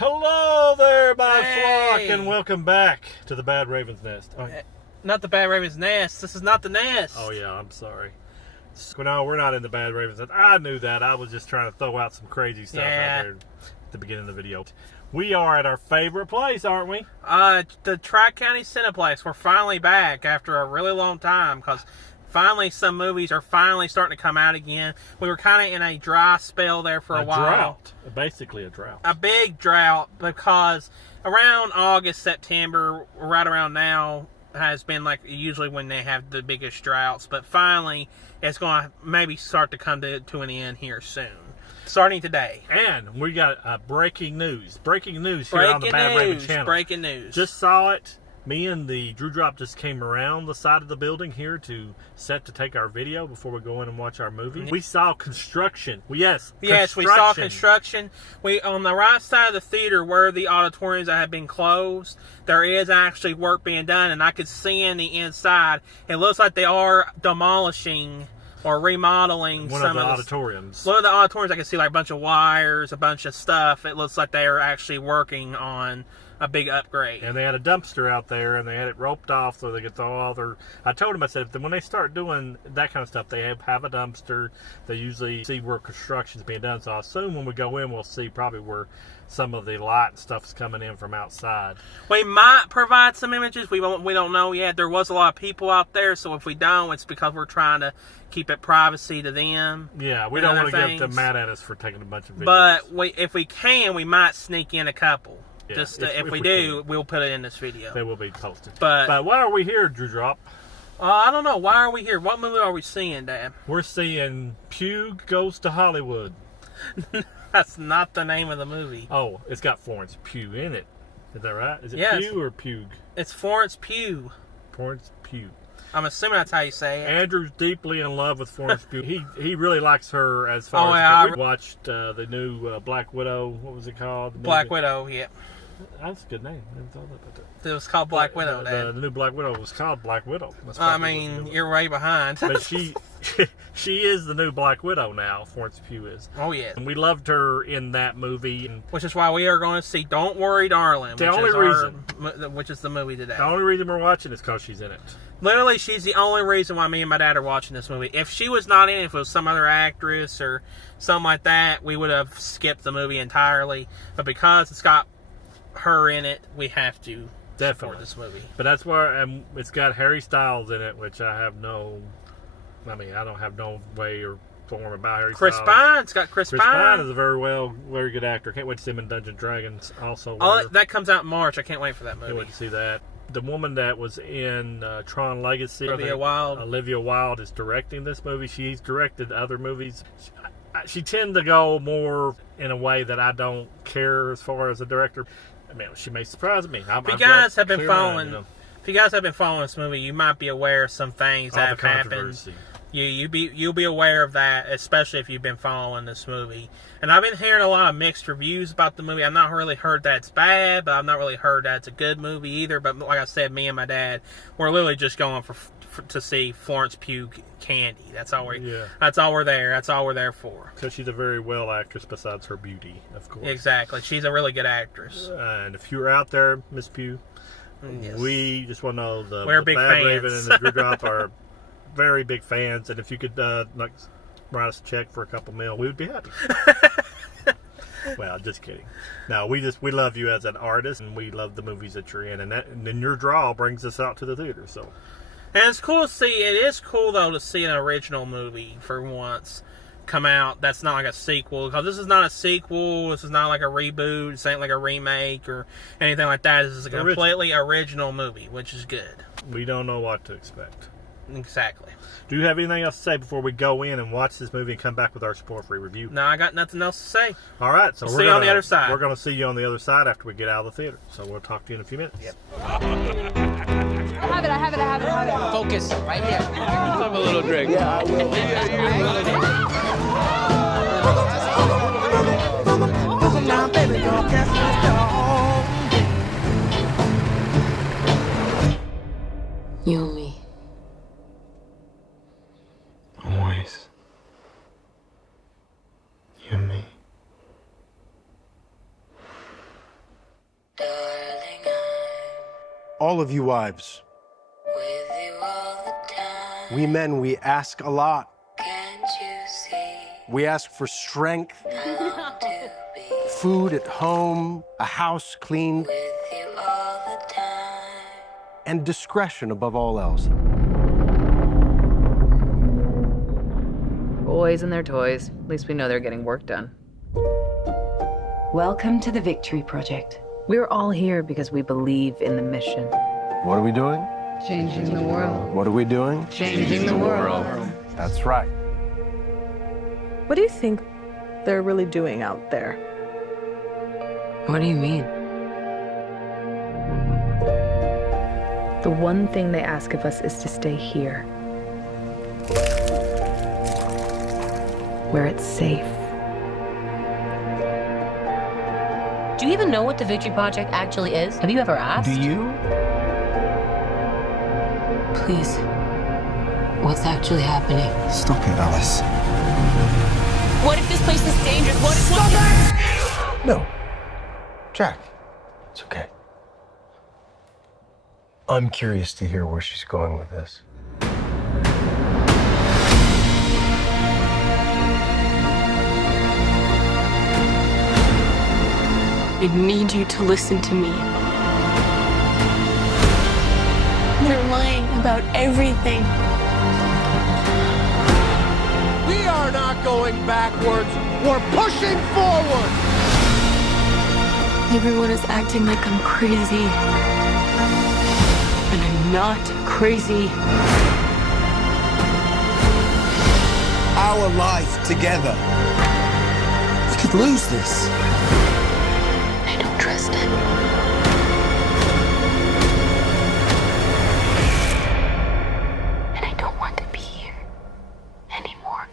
Hello there, my Hey. flock, and welcome back to the Bad Raven's Nest. Oh, Not the Bad Raven's Nest. This is not the nest. oh yeah, I'm sorry. No, we're not in the Bad Raven's Nest. I knew that. I was just trying to throw out some crazy stuff out there at the beginning of the video. We are at our favorite place, aren't we? The Tri-County Cineplex. We're finally back after a really long time because finally some movies are finally starting to come out again. We were kind of in a dry spell there for a while. Drought. Basically a drought. A big drought because around August, September, right around now, has been like usually when they have the biggest droughts. But finally, it's going to maybe start to come to an end here soon. Starting today. And we got breaking news. Breaking news here on the Bad Raven channel. Breaking news. Just saw it. Me and the Drewdrop just came around the side of the building here to take our video before we go in and watch our movie. We saw construction. Yes, we saw construction. We on the right side of the theater where the auditoriums that have been closed, there is actually work being done, and I could see in the inside. It looks like they are demolishing or remodeling one some of the auditoriums. One of the auditoriums, I can see like a bunch of wires, a bunch of stuff. It looks like they are actually working on a big upgrade. And they had a dumpster out there, and they had it roped off so they could throw all their... I told them, I said, when they start doing that kind of stuff, they have a dumpster. They usually see where construction's being done. So I assume when we go in, we'll see probably where some of the light and stuff's coming in from outside. We might provide some images. We don't know yet. There was a lot of people out there, so if we don't, it's because we're trying to keep it privacy to them. Yeah, we don't want to get them mad at us for taking a bunch of videos. But if we can, we might sneak in a couple. Yeah, just if we do, we'll put it in this video. They will be posted. But why are we here, Drewdrop? I don't know. Why are we here? What movie are we seeing, Dad? We're seeing Pugh Goes to Hollywood. That's not the name of the movie. Oh, it's got Florence Pugh in it. Is that right? Is it Pugh or Pugh? It's Florence Pugh. Florence Pugh. I'm assuming that's how you say it. Andrew's deeply in love with Florence Pugh. He really likes her as far as... We watched the new Black Widow. What was it called? Black Widow, yeah. That's a good name. I never thought about that. It was called Black Widow, Dad. The new Black Widow was called Black Widow. I mean, you're way behind. But she is the new Black Widow now, Florence Pugh is. Oh, yeah. And we loved her in that movie. Which is why we are going to see Don't Worry, Darling. Which is the movie today. The only reason we're watching is because she's in it. Literally, she's the only reason why me and my dad are watching this movie. If she was not in it, if it was some other actress or something like that, we would have skipped the movie entirely. But because it's got her in it, we have to support this movie. But that's where it's got Harry Styles in it, which I don't have no way or form about Harry Styles. It's got Chris Pine. Chris Pine is a very good actor. Can't wait to see him in Dungeons & Dragons also. That comes out in March. I can't wait for that movie. Can't wait to see that. The woman that was in Tron Legacy, Olivia Wilde is directing this movie. She's directed other movies. She tends to go more in a way that I don't care as far as a director. I mean, she may surprise me. If you guys have been following this movie, you might be aware of some things that have happened. You'll be aware of that, especially if you've been following this movie. And I've been hearing a lot of mixed reviews about the movie. I've not really heard that it's bad, but I've not really heard that it's a good movie either. But like I said, me and my dad, we're literally just going to see Florence Pugh Candy. That's all we're there. That's all we're there for. Because she's a very well actress besides her beauty, of course. Exactly. She's a really good actress. And if you're out there, Miss Pugh, yes, we just want to know the big Bad fans. Raven and the Drewdrop are very big fans. And if you could write us a check for a couple mil, we would be happy. Well, just kidding. No, we love you as an artist, and we love the movies that you're in, and then your draw brings us out to the theater. So, and it's cool to see. It is cool though to see an original movie for once come out. That's not like a sequel, because this is not a sequel. This is not like a reboot. This ain't like a remake or anything like that. This is a completely original movie, which is good. We don't know what to expect. Exactly. Do you have anything else to say before we go in and watch this movie and come back with our spoiler-free review? No, I got nothing else to say. All right, so we'll see you on the other side. We're going to see you on the other side after we get out of the theater. So we'll talk to you in a few minutes. Yep. I have it. Focus, right here. Let's have a little drink. Yeah, I will. Now, baby, girl, catch my dog. You and me. Always. You and me. All of you wives. We men, we ask a lot. We ask for strength, food at home, a house cleaned, and discretion above all else. Boys and their toys. At least we know they're getting work done. Welcome to the Victory Project. We're all here because we believe in the mission. What are we doing? Changing the world. What are we doing? Changing the world. That's right. What do you think they're really doing out there? What do you mean? The one thing they ask of us is to stay here. Where it's safe. Do you even know what the Victory Project actually is? Have you ever asked? Do you? Please. What's actually happening? Stop it, Alice. What if this place is dangerous? What if... Stop it! No. Jack, it's okay. I'm curious to hear where she's going with this. I need you to listen to me. They're lying about everything. We are not going backwards. We're pushing forward. Everyone is acting like I'm crazy. And I'm not crazy. Our life together. We could lose this. I don't trust it. And I don't want to be here anymore.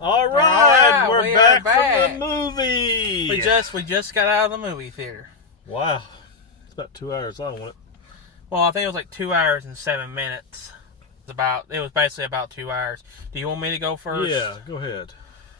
All right, we we're are back from the movie. We just got out of the movie theater. Wow, it's about 2 hours long, wasn't it? Well, I think it was like 2 hours and 7 minutes. It was basically about 2 hours. Do you want me to go first? Yeah, go ahead.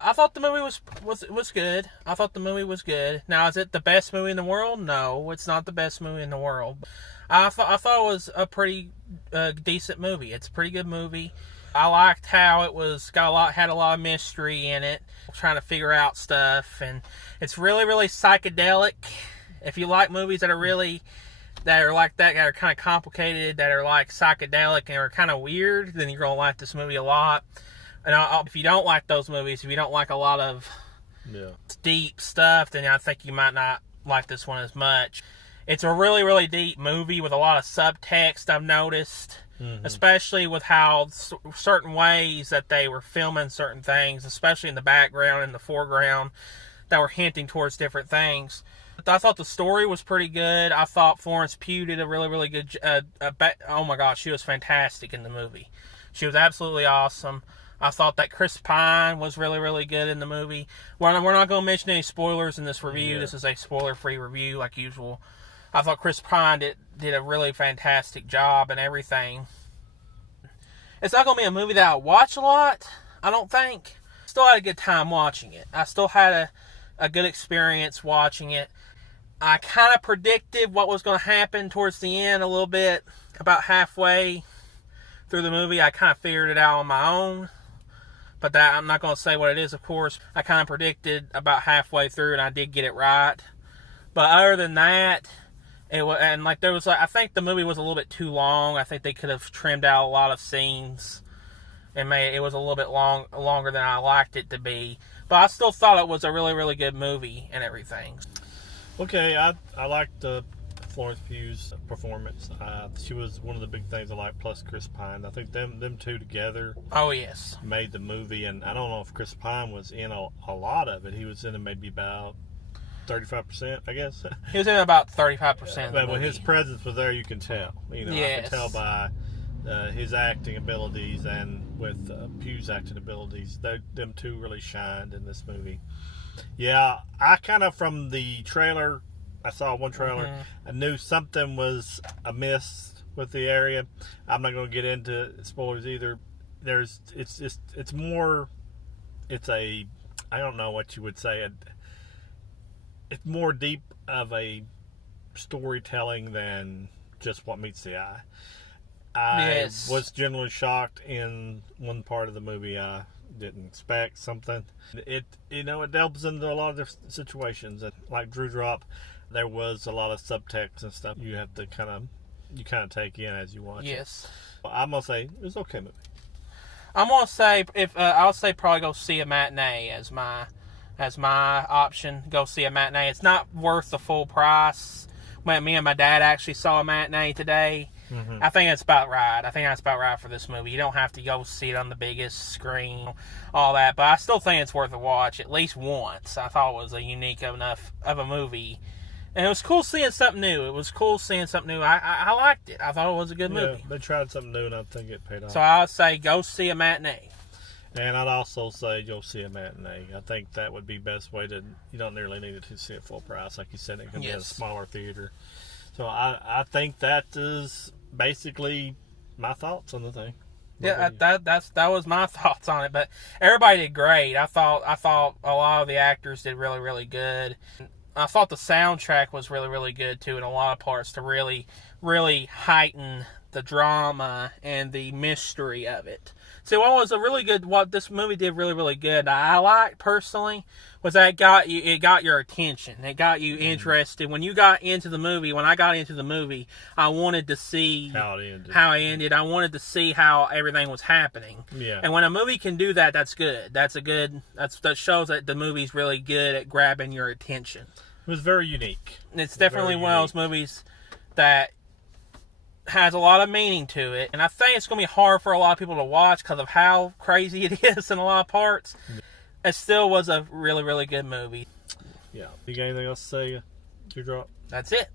I thought the movie was good. I thought the movie was good. Now, is it the best movie in the world? No, it's not the best movie in the world. I thought it was a pretty decent movie. It's a pretty good movie. I liked how it was had a lot of mystery in it, trying to figure out stuff, and it's really, really psychedelic. If you like movies that are like that, that are kind of complicated, that are like psychedelic and are kind of weird, then you're gonna like this movie a lot. And if you don't like those movies, if you don't like a lot of deep stuff, then I think you might not like this one as much. It's a really, really deep movie with a lot of subtext, I've noticed. Mm-hmm. Especially with how certain ways that they were filming certain things, especially in the background and the foreground, that were hinting towards different things. I thought the story was pretty good. I thought Florence Pugh did a really, really good oh my gosh, she was fantastic in the movie. She was absolutely awesome. I thought that Chris Pine was really, really good in the movie. We're not going to mention any spoilers in this review. Yeah. This is a spoiler-free review like usual. I thought Chris Pine did a really fantastic job and everything. It's not going to be a movie that I'll watch a lot, I don't think. Still had a good time watching it. I still had a good experience watching it. I kind of predicted what was going to happen towards the end a little bit. About halfway through the movie, I kind of figured it out on my own. But that I'm not going to say what it is, of course. I kind of predicted about halfway through, and I did get it right. But other than that, I think the movie was a little bit too long. I think they could have trimmed out a lot of scenes and made it was a little bit longer than I liked it to be. But I still thought it was a really, really good movie and everything. Okay, I liked Florence Pugh's performance. She was one of the big things I liked, plus Chris Pine. I think them two together. Oh yes, made the movie, and I don't know if Chris Pine was in a lot of it. He was in it maybe about 35%, I guess. He was in about 35%. But when his presence was there, you can tell. Yes. I can tell by his acting abilities and with Pugh's acting abilities. Them two really shined in this movie. Yeah, I kind of, from the trailer, I saw one trailer, I knew something was amiss with the area. I'm not going to get into spoilers either. it's more, it's a, I don't know what you would say, it's more deep of a storytelling than just what meets the eye. I was generally shocked in one part of the movie. I didn't expect something. It delves into a lot of different situations, and like Drewdrop, there was a lot of subtext and stuff you have to kind of take in as you watch it. Yes. I'm gonna say it was an okay movie. I'm gonna say I'll say probably go see a matinee as my option. Go see a matinee. It's not worth the full price. When me and my dad actually saw a matinee today. Mm-hmm. I think that's about right. I think that's about right for this movie. You don't have to go see it on the biggest screen, all that. But I still think it's worth a watch at least once. I thought it was a unique enough of a movie. And it was cool seeing something new. I liked it. I thought it was a good movie. They tried something new, and I think it paid off. So I would say go see a matinee. And I'd also say go see a matinee. I think that would be best way to. You don't nearly need to see it full price, like you said. It can be a smaller theater. So I think that is basically my thoughts on the thing. Yeah, that was my thoughts on it. But everybody did great. I thought a lot of the actors did really, really good. I thought the soundtrack was really, really good too in a lot of parts to really, really heighten the drama and the mystery of it. So what this movie did really, really good, I liked personally, was that it got your attention. It got you interested. When I got into the movie, I wanted to see how it ended. I wanted to see how everything was happening. Yeah. And when a movie can do that, that's good. That shows that the movie's really good at grabbing your attention. It was very unique. It's definitely one of those movies that has a lot of meaning to it, and I think it's going to be hard for a lot of people to watch because of how crazy it is in a lot of parts. It still was a really, really good movie. Yeah. You got anything else to say, Drewdrop? That's it.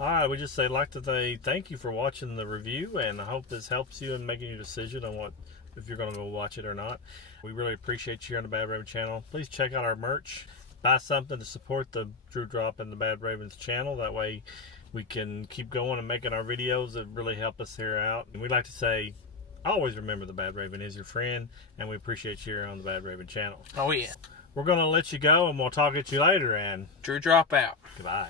All right. We just like to say thank you for watching the review, and I hope this helps you in making your decision on if you're going to go watch it or not. We really appreciate you on the Badraven channel. Please check out our merch. Buy something to support the Drewdrop and the Badraven's channel. That way we can keep going and making our videos that really help us here out. And we'd like to say, always remember the Badraven is your friend, and we appreciate you here on the Badraven channel. Oh, yeah. We're going to let you go, and we'll talk at you later, and Drewdrop out. Goodbye.